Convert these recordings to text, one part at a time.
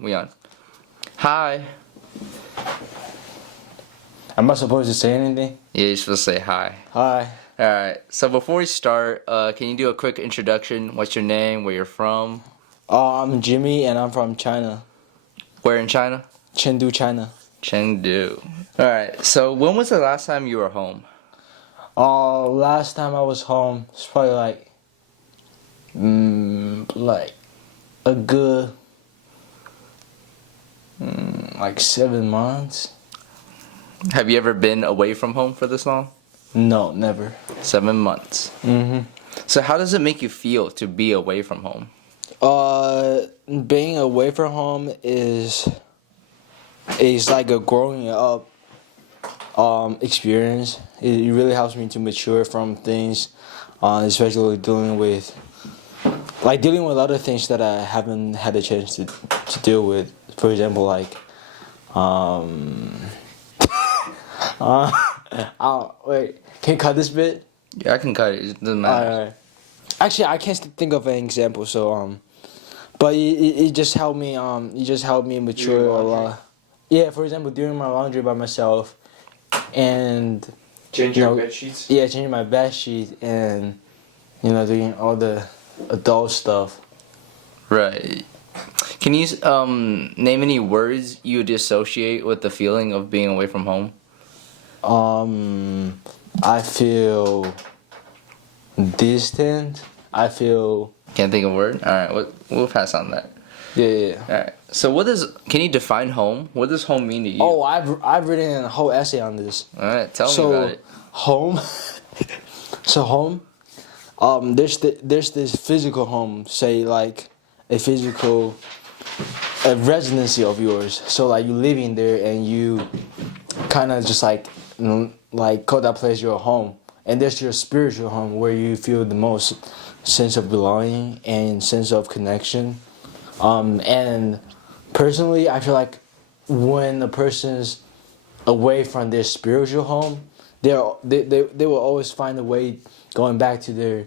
We on. Hi. Am I supposed to say anything? Yeah, you're supposed to say hi. Hi. Alright, so before we start, can you do a quick introduction? What's your name? Where you're from? I'm Jimmy and I'm from China. Where in China? Chengdu, China. Chengdu. Alright, so when was the last time you were home? Last time I was home, it's probably like a good, 7 months. Have you ever been away from home for this long? No, never. 7 months. Mm-hmm. So how does it make you feel to be away from home? Being away from home is like a growing up experience. It really helps me to mature from things, especially dealing with other things that I haven't had a chance to deal with. For example, wait, can you cut this bit? Yeah, I can cut it. It doesn't matter. Alright. Actually, I can't think of an example. So but it just helped me. It just helped me mature a lot. Yeah, for example, doing my laundry by myself, and Change your bed sheets? yeah, changing my bed sheet, and doing all the adult stuff. Right. Can you name any words you would associate with the feeling of being away from home? I feel distant. I feel Can't think of a word? Alright, we'll pass on that. yeah. Alright. So can you define home? What does home mean to you? Oh, I've written a whole essay on this. Alright, tell me about it. Home. So home. There's this physical home, say like a residency of yours. So like you live in there and you kind of just call that place your home. And there's your spiritual home where you feel the most sense of belonging and sense of connection. And personally, I feel like when a person's away from their spiritual home, they will always find a way going back to their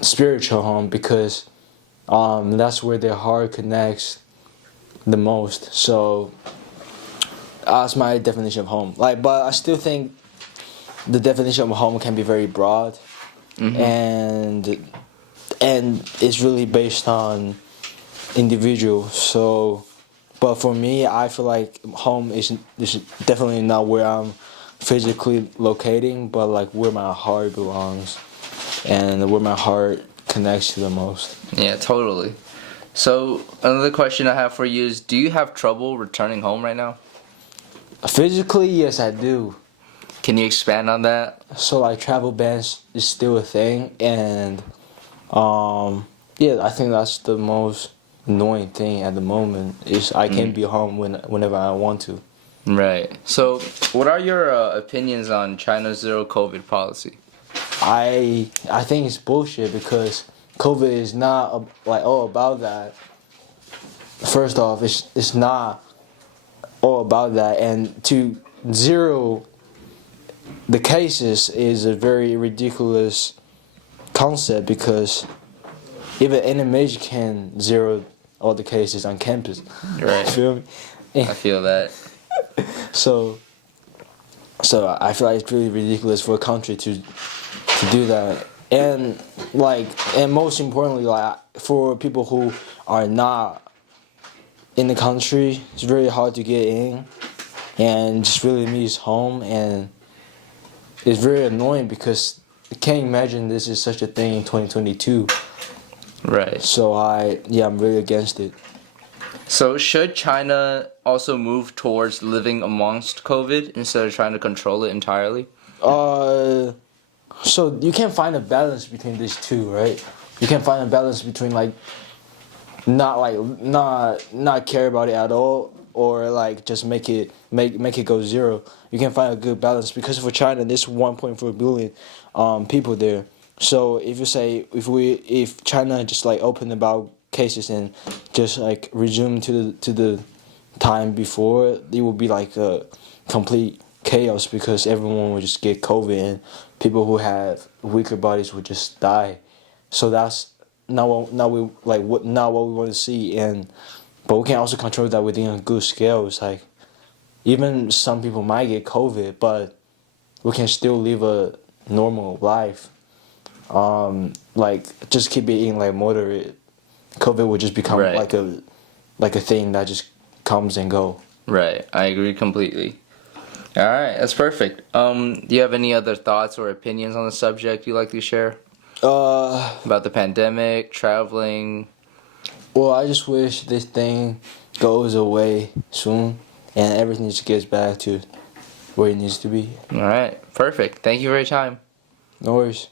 spiritual home because that's where their heart connects the most. So that's my definition of home. But I still think the definition of home can be very broad, and it's really based on individual. So, but for me, I feel like home is definitely not where I'm physically locating, but like where my heart belongs and where my heart connects to the most. Yeah, totally. So another question I have for you is, do you have trouble returning home right now? Physically, yes, I do. Can you expand on that? So like travel bans is still a thing, and yeah, I think that's the most annoying thing at the moment is I can't be home whenever I want to. Right. So what are your opinions on China's zero COVID policy? I think it's bullshit because COVID is not all about that. First off, it's not all about that, and to zero the cases is a very ridiculous concept because even NMH can zero all the cases on campus. Right. Feel me? I feel that. So I feel like it's really ridiculous for a country to do that, and most importantly, for people who are not in the country, it's very hard to get in, and just really miss home, and it's very annoying because I can't imagine this is such a thing in 2022. Right. So I'm really against it. So should China also move towards living amongst COVID instead of trying to control it entirely? So you can find a balance between these two, right? You can find a balance between not care about it at all, or just make it go zero. You can find a good balance because for China, there's 1.4 billion people there. So if China just open about cases and just resume to the time before, it would be like a complete chaos because everyone would just get COVID and people who have weaker bodies would just die. So that's not what we want to see, and but we can also control that within a good scale. It's like even some people might get COVID, but we can still live a normal life. Like just keep eating like moderate. COVID will just become Right. like a thing that just comes and go. Right. I agree completely. All right, that's perfect. Do you have any other thoughts or opinions on the subject you'd like to share about the pandemic, traveling? Well, I just wish this thing goes away soon and everything just gets back to where it needs to be. All right, perfect. Thank you for your time. No worries.